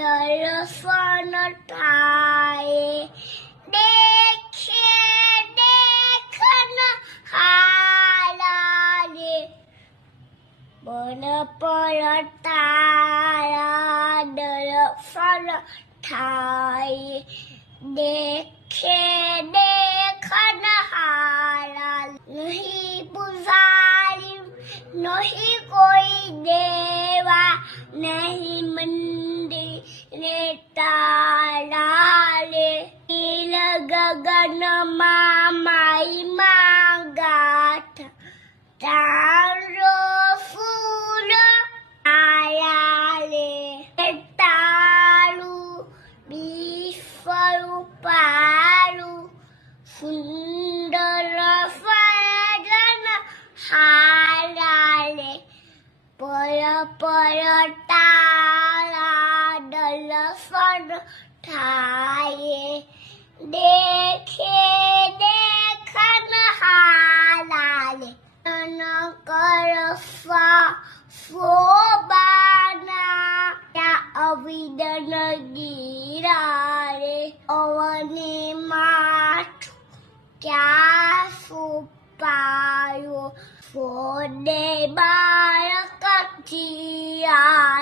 દર્શન થાય દેખે દેખન હારા રે બન પર તારા દર્શન થાય દેખે દેખન હારા નહીં પુજારી નહીં કોઈ દેવા નહીં મંદિરે તારા રે નીલ ગગનમાં માઈ માં ગાથ તારો ફૂલ આયા રે તારું વિશ્વનું પારું સુંદર ફરન હારા રે પર તારા દર્શન થાય દેખે દેખન હારા રે કર શોભાના ત્યાં અવિદન ગીરા રે અવની માઠું ક્યાં સુપાયો ફોડે બાળક જીયા